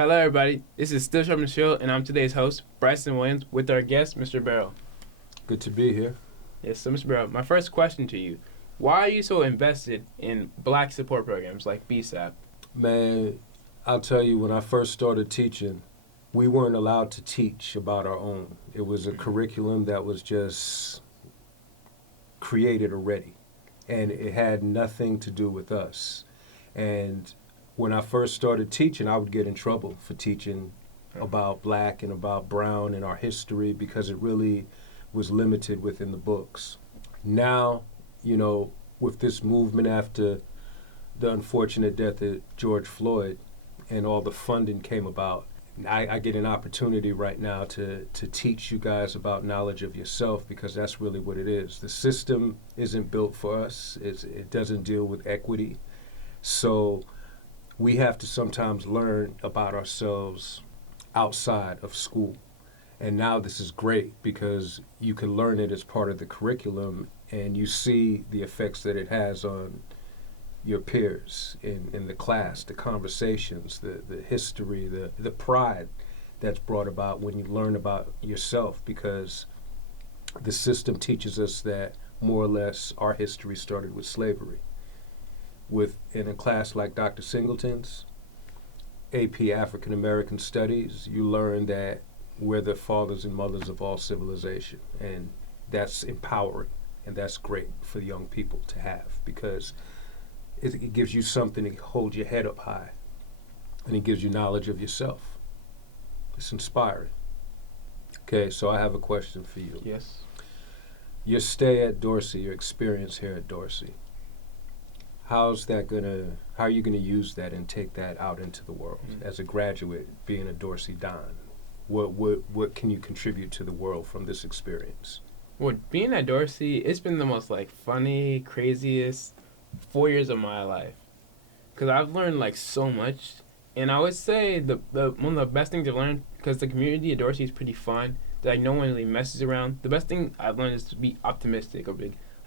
Hello, everybody. This is Still Sharpens, and I'm today's host, Bryson Williams, with our guest, Mr. Barrow. Good to be here. Yes, so Mr. Barrow, my first question to you: why are you so invested in Black support programs like BSAP? Man, I'll tell you, when I first started teaching, we weren't allowed to teach about our own. It was a curriculum that was just created already, and it had nothing to do with us. And when I first started teaching, I would get in trouble for teaching about Black and about Brown and our history because it really was limited within the books. Now, with this movement after the unfortunate death of George Floyd and all the funding came about, I get an opportunity right now to teach you guys about knowledge of yourself, because that's really what it is. The system isn't built for us. It doesn't deal with equity. So we have to sometimes learn about ourselves outside of school. And now this is great because you can learn it as part of the curriculum, and you see the effects that it has on your peers in the class, the conversations, the history, the pride that's brought about when you learn about yourself, because the system teaches us that more or less our history started with slavery. In a class like Dr. Singleton's, AP African American Studies, you learn that we're the fathers and mothers of all civilization, and that's empowering, and that's great for young people to have, because it gives you something to hold your head up high, and it gives you knowledge of yourself. It's inspiring. Okay, so I have a question for you. Yes. Your stay at Dorsey, your experience here at Dorsey, how are you gonna use that and take that out into the world as a graduate, being a Dorsey Don? What can you contribute to the world from this experience? Well, being at Dorsey, it's been the most funny, craziest 4 years of my life, because I've learned so much. And I would say the one of the best things I've learned, because the community at Dorsey is pretty fun, that no one really messes around. The best thing I've learned is to be optimistic, or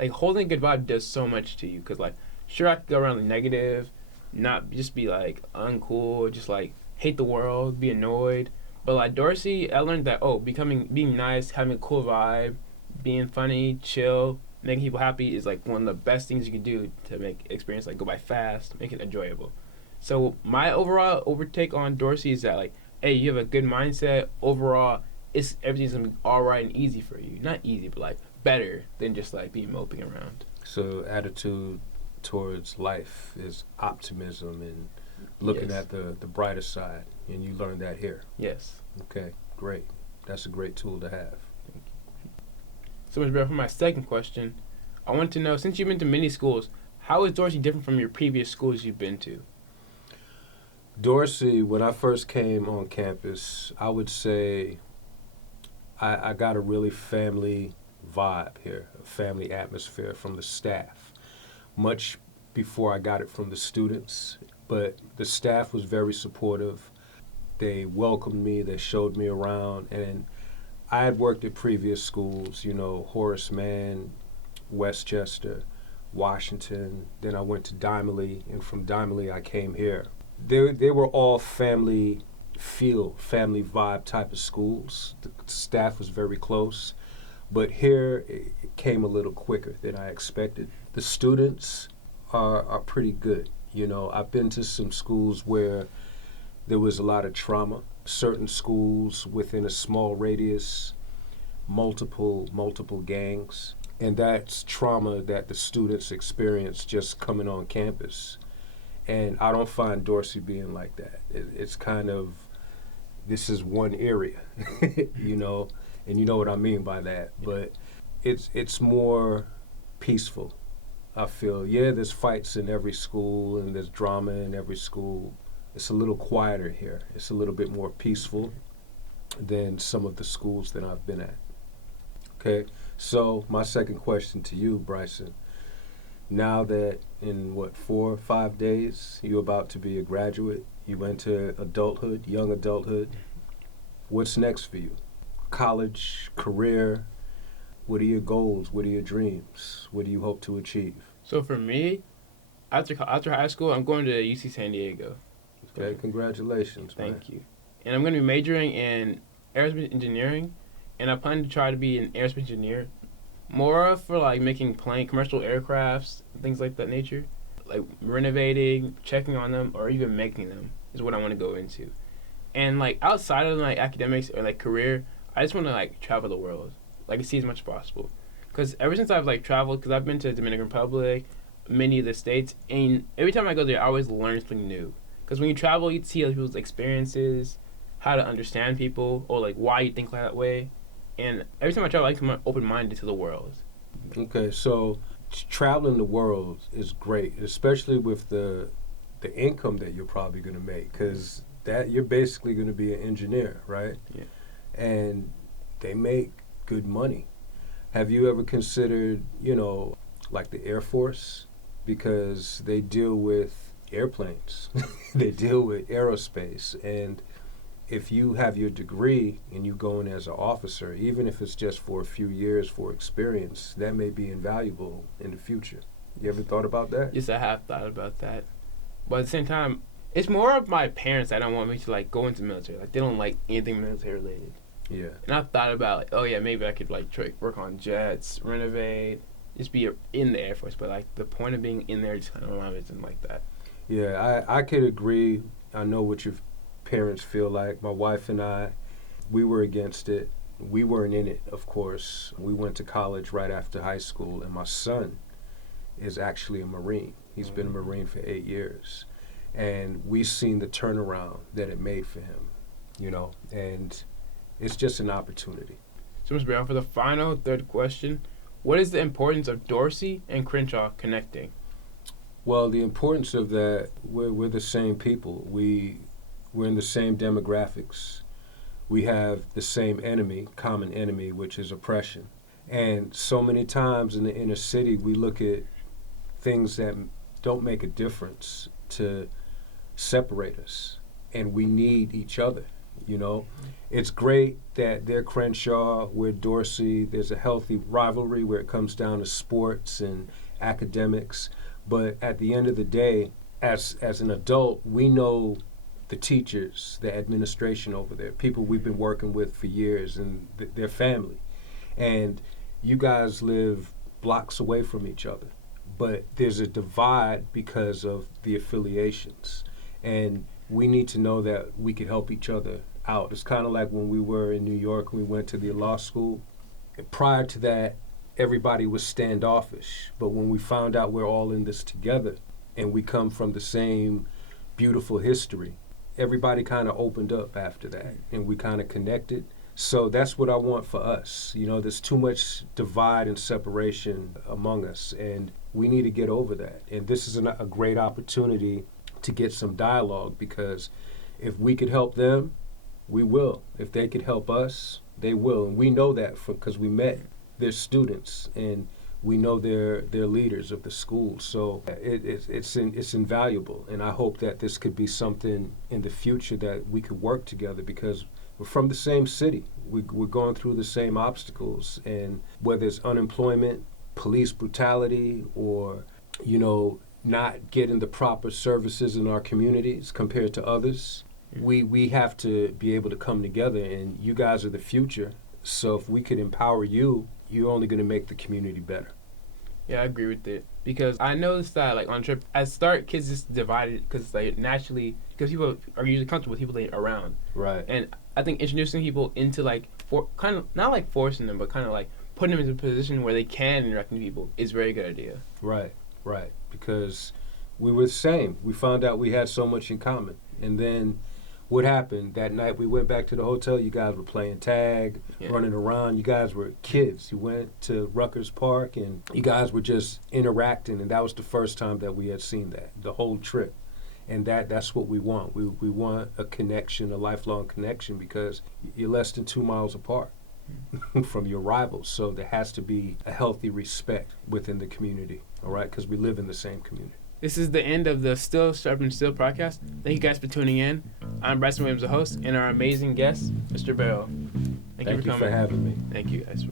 holding a good vibe does so much to you, because sure, I could go around negative, not just be uncool, just hate the world, be annoyed. But Dorsey, I learned that being nice, having a cool vibe, being funny, chill, making people happy is one of the best things you can do to make experience go by fast, make it enjoyable. So my overall overtake on Dorsey is that hey, you have a good mindset. Overall, everything's gonna be all right and easy for you. Not easy, but better than just being moping around. So attitude towards life is optimism and looking Yes. at the brighter side, and you learn that here. Yes. Okay, great. That's a great tool to have. So much better. For my second question, I want to know, since you've been to many schools, how is Dorsey different from your previous schools you've been to? Dorsey, when I first came on campus, I would say I got a really family vibe here, a family atmosphere from the staff, much before I got it from the students. But the staff was very supportive. They welcomed me, they showed me around, and I had worked at previous schools, Horace Mann, Westchester, Washington. Then I went to Dimely, and from Dimely I came here. They were all family vibe type of schools. The staff was very close, but here it came a little quicker than I expected. The students are pretty good. I've been to some schools where there was a lot of trauma. Certain schools within a small radius, multiple gangs, and that's trauma that the students experience just coming on campus. And I don't find Dorsey being like that. It's kind of, this is one area, and you know what I mean by that. But it's more peaceful. I feel, there's fights in every school and there's drama in every school. It's a little quieter here. It's a little bit more peaceful than some of the schools that I've been at. Okay, so my second question to you, Bryson, now that in 4 or 5 days you're about to be a graduate, you enter adulthood, young adulthood, what's next for you? College, career, what are your goals? What are your dreams? What do you hope to achieve? So for me, after high school, I'm going to UC San Diego. Okay, congratulations, man. Thank you. And I'm going to be majoring in aerospace engineering, and I plan to try to be an aerospace engineer, more for like making commercial aircrafts, things like that nature, like renovating, checking on them, or even making them is what I want to go into. And like outside of like academics or like career, I just want to like travel the world, like see as much as possible. Because ever since I've like traveled, because I've been to Dominican Republic, many of the states, and every time I go there, I always learn something new. Because when you travel, you see other people's experiences, how to understand people, or like why you think that way. And every time I travel, I come open-minded to the world. Okay, so traveling the world is great, especially with the income that you're probably going to make, because that you're basically going to be an engineer, right? Yeah. And they make good money. Have you ever considered, like the Air Force? Because they deal with airplanes, they deal with aerospace, and if you have your degree and you go in as an officer, even if it's just for a few years for experience, that may be invaluable in the future. You ever thought about that? Yes, I have thought about that. But at the same time, it's more of my parents that don't want me to like go into the military. Like they don't like anything military related. Yeah. And I've thought about like, oh yeah, maybe I could like work on jets, renovate, just be in the Air Force. But like the point of being in there just kind of reminds me like that. Yeah, I could agree. I know what your parents feel like. My wife and I, we were against it. We weren't in it, of course. We went to college right after high school, and my son is actually a Marine. He's been a Marine for 8 years. And we've seen the turnaround that it made for him, and it's just an opportunity. So, Mr. Brown, for the final third question, what is the importance of Dorsey and Crenshaw connecting? Well, the importance of that, we're the same people. We're in the same demographics. We have the same common enemy, which is oppression. And so many times in the inner city, we look at things that don't make a difference to separate us. And we need each other, It's great that they're Crenshaw, we're Dorsey. There's a healthy rivalry where it comes down to sports and academics. But at the end of the day, as an adult, we know the teachers, the administration over there, people we've been working with for years, and their family. And you guys live blocks away from each other. But there's a divide because of the affiliations. And we need to know that we can help each other out. It's kind of like when we were in New York, we went to the law school. And prior to that, everybody was standoffish. But when we found out we're all in this together and we come from the same beautiful history, everybody kind of opened up after that and we kind of connected. So that's what I want for us. There's too much divide and separation among us, and we need to get over that. And this is a great opportunity to get some dialogue, because if we could help them, we will. If they could help us, they will. And we know that because we met their students and we know their leaders of the school. So it's invaluable. And I hope that this could be something in the future that we could work together, because we're from the same city. We're going through the same obstacles. And whether it's unemployment, police brutality, or, not getting the proper services in our communities compared to others, we have to be able to come together, and you guys are the future. So if we could empower you, you're only going to make the community better. Yeah, I agree with it. Because I noticed that, like, on a trip, at start, kids just divided because, like, naturally, because people are usually comfortable with people they're around. Right. And I think introducing people into, like, kind of, not like forcing them, but kind of like putting them into a position where they can interact with people is a very good idea. Right. Because we were the same. We found out we had so much in common. And then what happened that night? We went back to the hotel. You guys were playing tag, running around. You guys were kids. You went to Rutgers Park, and you guys were just interacting. And that was the first time that we had seen that, the whole trip. And that's what we want. We want a connection, a lifelong connection, because you're less than 2 miles apart from your rivals. So there has to be a healthy respect within the community, all right? Because we live in the same community. This is the end of the Sharpens podcast. Thank you guys for tuning in. I'm Bryson Williams, the host, and our amazing guest, Mr. Barrow. Thank you for coming. Thank you for having me. Thank you guys.